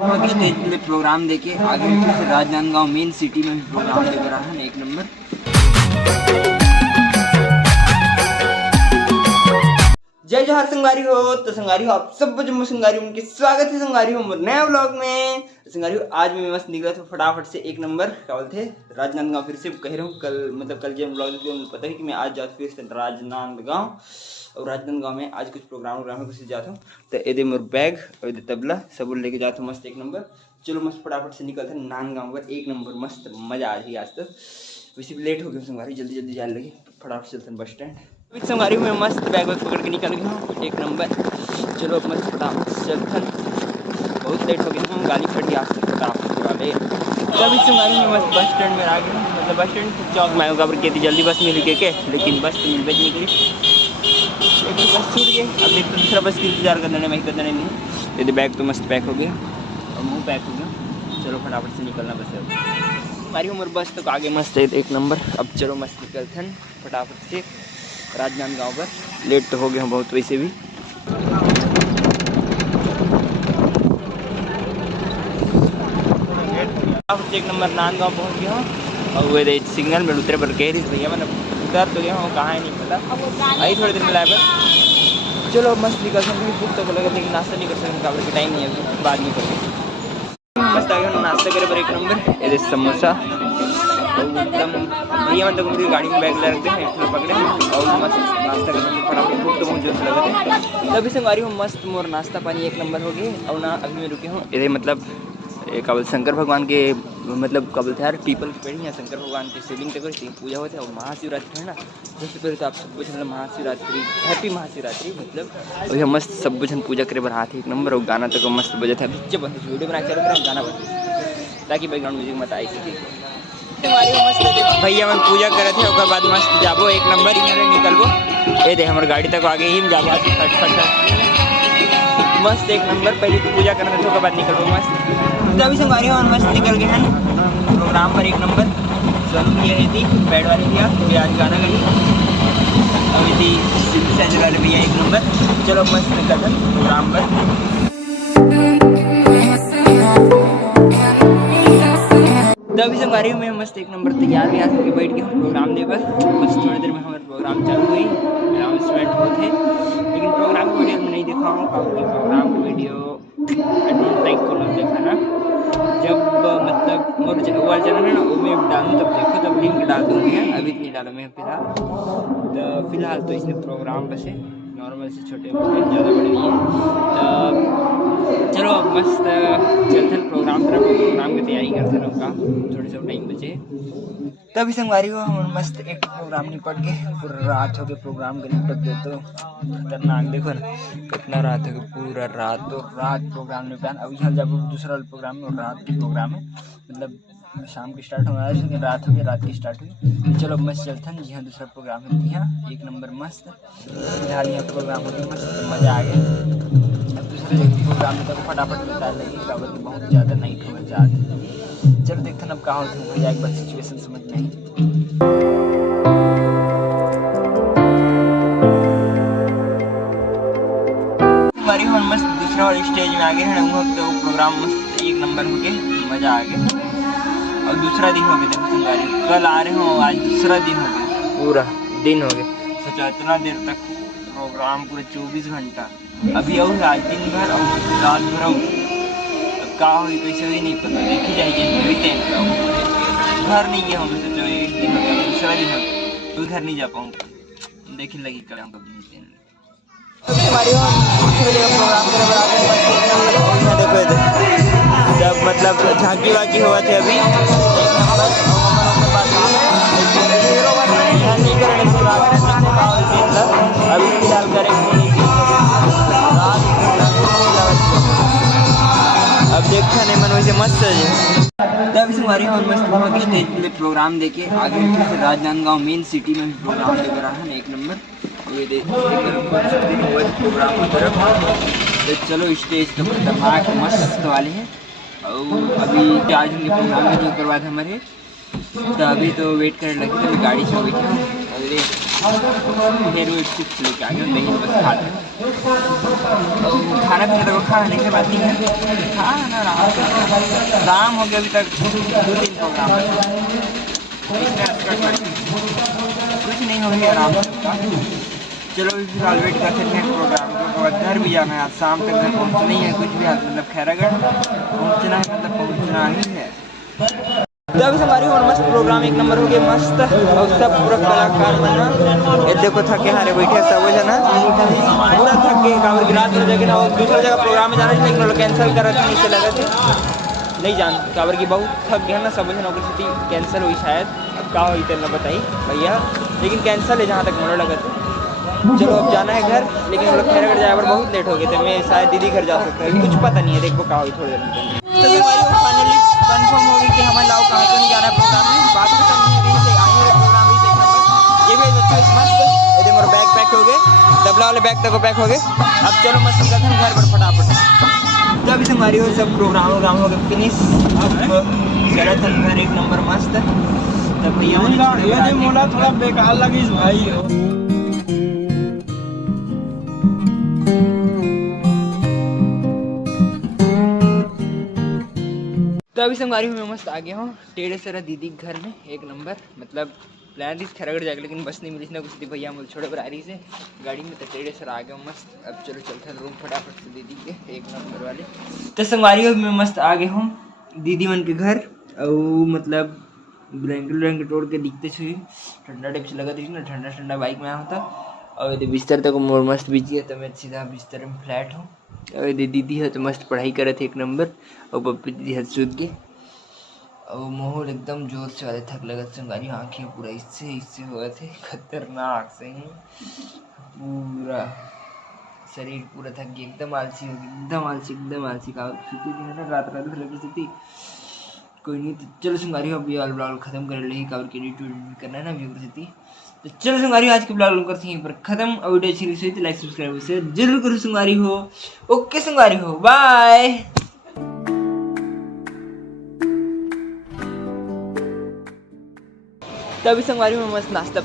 Stage पे programme देके आगे फिर राजनांदगांव मेन सिटी में भी प्रोग्राम दे रहा है एक नंबर। जय जोहार संगारी हो। तो संगारी हो आप सब जम्मू संगारी उनके स्वागत है संगारी हो नया व्लॉग में। संगारी हो आज मैं मस्त निकला था फटाफट से एक नंबर क्या बोलते राजनांदगांव। फिर से कह रहा हूँ कल जब व्लॉग पता है कि मैं आज जाता फिर राजनांदगांव और राजनांदगांव में आज कुछ प्रोग्राम कुछ जाता हूँ। तो ये मोर बैग और तबला सब लेके जाता हूँ मस्त एक नंबर। चलो मस्त फटाफट से निकलते हैं नांदगांव पर एक नंबर मस्त मजा आ रही आज। तो वैसे भी लेट हो गया संगारी जल्दी जाने लगे फटाफट चलते हैं बस स्टैंड। संगारी में मस्त बैग पकड़ के निकल गया हूँ एक नंबर। चलो अब मस्त फटाफट चलते हैं बहुत लेट हो गया हूँ गाड़ी खड़ी आज तक फटाफट वाले। तभी संगारी में मस्त बस स्टैंड में आ गया मतलब बस स्टैंड चौक में आऊँगा पर कहती जल्दी बस मिल के लेकिन बस तो मिल निकली एक बस छूट गई। अब एक दूसरा बस की इंतजार करने में नहीं। यदि बैग तो मस्त पैक हो गया और मुँह पैक हो गया। चलो फटाफट से निकलना बस अब हमारी उम्र बस तो आगे मस्त है एक नंबर। अब चलो मस्त निकलते हैं फटाफट से राजनांदगांव पर। लेट तो हो गया हूँ बहुत वैसे भी। एक नंबर नांदगांव पहुँच गया हूँ और वो सिग्नल में उतरे पर कह रही भैया मतलब उतर तो गया हूँ कहाँ है नहीं पता आई थोड़ी देर में लाए पर। चलो मस्त निकल सकते भूख तो लगा लेकिन नाश्ता नहीं कर सकते काबर के टाइम नहीं है अभी बाद में करेंगे। मस्त आ गया नाश्ता करे पर एक नंबर ये समोसा एकदम भैया मतलब उनकी गाड़ी में बैग ले रखते हैं पकड़े और मस्त नाश्ता करने फटाफट भूख तो बहुत जोर से लगा थे। तभी से गाड़ी में मस्त मोर नाश्ता पानी एक नंबर हो गए और ना अभी मैं रुके हूँ ये मतलब काबल शंकर भगवान के मतलब काबल थे यार पीपल के पेड़ यहाँ शंकर भगवान की शिवलिंग तक पूजा होती है और महाशिवरात्रि है ना। सबसे पहले तो आप सब कुछ मतलब महाशिवरात्रि हैप्पी महाशिवरात्रि मतलब वही मस्त सब कुछ पूजा करे बना थे एक नंबर। और गाना तक मस्त बजा था बीच बंद वीडियो बना कर गाना बजे ताकि बैकग्राउंड म्यूजिक मत आई सके। भैया मन पूजा करे थे और बाद मस्त जाबो एक नंबर इन्हें निकलबो ये दे हमारे गाड़ी तक आगे ही जाबो फट मस्त एक नंबर। पहले तो पूजा करना था उसके बाद निकलो मस्त। तभी से हमारे वहाँ मस्त निकल गए हैं प्रोग्राम पर एक नंबर। चलो ये थी बैड वाले भैया भी आज गाना गई अभी थी सिंध वाले भैया एक नंबर। चलो मस्त निकल हैं प्रोग्राम पर। तभी से हमारे में मस्त एक नंबर तैयार भी आ सके बैठ के प्रोग्राम दे पर बस थोड़ी देर में हमारे प्रोग्राम चालू हुई अनाउंसमेंट होते लेकिन प्रोग्राम की वीडियो में नहीं दिखाऊँ क्योंकि प्रोग्राम की वीडियो आई डोंट लाइक को लोग दिखाना। जब मतलब मोर चैनल है ना वो मैं डालूँ तब देखो तब लिंक डाल दूँगी अभी नहीं डाला मैं फिलहाल तो इसने प्रोग्राम बस है नॉर्मल से छोटे मोटे ज़्यादा बड़े नहीं है। तो चलो मस्त चलते हैं प्रोग्राम तरफ प्रोग्राम की तैयारी करते हैं का थोड़ी सा टाइम बचे। तभी संगवारी हो हम मस्त एक प्रोग्राम निपट गए पूरा रात हो गए प्रोग्राम के निपट गए तो खतरनाक देखो ना कितना रात हो गया पूरा रात। तो रात प्रोग्राम निपटान अभी हम जब दूसरा प्रोग्राम में रात की प्रोग्राम है मतलब शाम की स्टार्ट होना है रात हो गई रात की स्टार्ट हुई। चलो मस्त चलते हैं जी हाँ दूसरा प्रोग्राम है यहाँ एक नंबर मस्त फिलहाल यहाँ प्रोग्राम हो गया मस्त मज़ा आ गया। अब दूसरे प्रोग्राम में तो फटाफट निकाल लगेगा बहुत ज़्यादा नाइट हो जाते। चलो देखते हैं अब कहाँ होते हैं भैया एक बार सिचुएशन समझ में आई। हमारी हम मस्त दूसरा वाले स्टेज में आ गए हैं तो प्रोग्राम मस्त एक नंबर हो गए मज़ा आ गया। और दूसरा दिन हो गया देखो संगारी कल आ रहे हो आज दूसरा दिन हो गया पूरा दिन हो गया। सोचो इतना देर तक प्रोग्राम पूरे 24 घंटा अभी आओ आज दिन भर और रात भर आओ अब क्या हुई कैसे हुई नहीं पता देखी जाएगी घर नहीं गया हूँ सोचो एक दिन हो गया दूसरा दिन हो गया तो घर नहीं जा पाऊँगा देखी लगी कल हम कभी नहीं देखो जब मतलब झांकी वाकी हुआ थे अभी अभी फिलहाल करेंगे अब देखा नहीं मन वैसे मस्त है। तभी से हमारे यहाँ मस्त वहाँ के स्टेज पे प्रोग्राम देके आगे फिर राजनांदगांव मेन सिटी में भी प्रोग्राम दे रहा है एक नंबर। ये प्रोग्राम की तरफ तो चलो स्टेज तो खतरनाक मस्त वाले हैं और अभी आज उनके प्रोग्राम में जो करवा था हमारे तो अभी तो वेट करने लगे थे गाड़ी से बैठे और फिर वो चिप्स लेके आ गए दही बस खाते हैं। और खाना पीना तो खाने के बाद नहीं है, खाना आराम से शाम हो गया अभी तक 2-3 प्रोग्राम कुछ नहीं होगी आराम से। चलो फिलहाल वेट करते हैं प्रोग्राम के बाद घर भी जाना है, आज शाम तक घर पहुँचना ही है, कुछ भी हाल मतलब खैरागढ़ पहुँचना है, मतलब पहुँचना ही है। तो अभी हमारी और मस्त प्रोग्राम एक नंबर हो गया मस्त, और सब पूरा कलाकार बना। ये देखो थके हारे बैठे सब जना पूरा थक गए, काबर की रात हो जाएगी ना, और दूसरी जगह प्रोग्राम में जाना है लेकिन कैंसिल कर रहे थे, नीचे लगे थे नहीं जान काबर की बहुत थक गया ना, सब जना की छुट्टी कैंसिल हुई शायद, अब क्या हुई तेना बताई भैया, लेकिन कैंसिल है जहाँ तक मुझे लगा था। चलो अब जाना है घर, लेकिन हम लोग खैरागढ़ जाए पर बहुत लेट हो गए थे, मैं शायद दीदी घर जा सकता है, कुछ पता नहीं है, देखो क्या हुई थोड़ी देर में। तो फाइनली कंफर्म हो गई कि हमें लाओ कहाँ तो नहीं जाना है प्रोग्राम में, बात खत्म नहीं हुई से आए हैं प्रोग्राम ही देखना। ये भी अच्छा मस्त, ये मेरा बैग पैक हो गए, तबला वाले बैग तक पैक हो गए, अब चलो मस्त निकलते हैं घर पर फटाफट। तो अभी से हमारी वो सब प्रोग्राम हो गए फिनिश, अब गलत है घर एक नंबर मस्त। तब भैया मोला थोड़ा बेकार लगी भाई। तो अभी से हमारी मैं मस्त आ गया हूँ टेढ़े सरा दीदी के घर में, एक नंबर मतलब प्लान थी खैरागढ़ जाकर, लेकिन बस नहीं मिली ना कुछ थी, भैया मुझे छोड़े पर आ रही से गाड़ी में, तो टेढ़े सरा आ गया हूँ मस्त। अब चलो चलते हैं रूम फटाफट से दीदी के एक नंबर वाले। तो संगवारी मैं मस्त आ गया हूँ दीदी मन के घर, और मतलब ब्लैंकेट तोड़ के दिखते छुई ठंडा टाइप से लगा थी ना, ठंडा ठंडा बाइक में आया था। और यदि बिस्तर तक मोर मस्त बिजी है, तो मैं सीधा बिस्तर में फ्लैट हूँ। और यदि दीदी है तो मस्त पढ़ाई करे थे एक नंबर, और पप्पी दीदी है सूद के, और माहौल एकदम जोर से वाले थक लगा संगारी, आँखें पूरा इससे हुए थे खतरनाक से ही, पूरा शरीर पूरा थक गया, एकदम आलसी हो गई, एकदम आलसी का स्थिति थी ना, रात लगी स्थिति। कोई नहीं, तो चलो संगारी अभी वाल ब्लॉग खत्म कर ले, काबर के एडिट करना है ना अभी स्थिति। तो चलो संगारी आज के ब्लॉग करते हैं पर खत्म, और वीडियो अच्छी लगी तो लाइक सब्सक्राइब से जरूर करो संगारी हो। ओके संगारी हो, बाय। तभी संगवारी में मस्त नाश्ता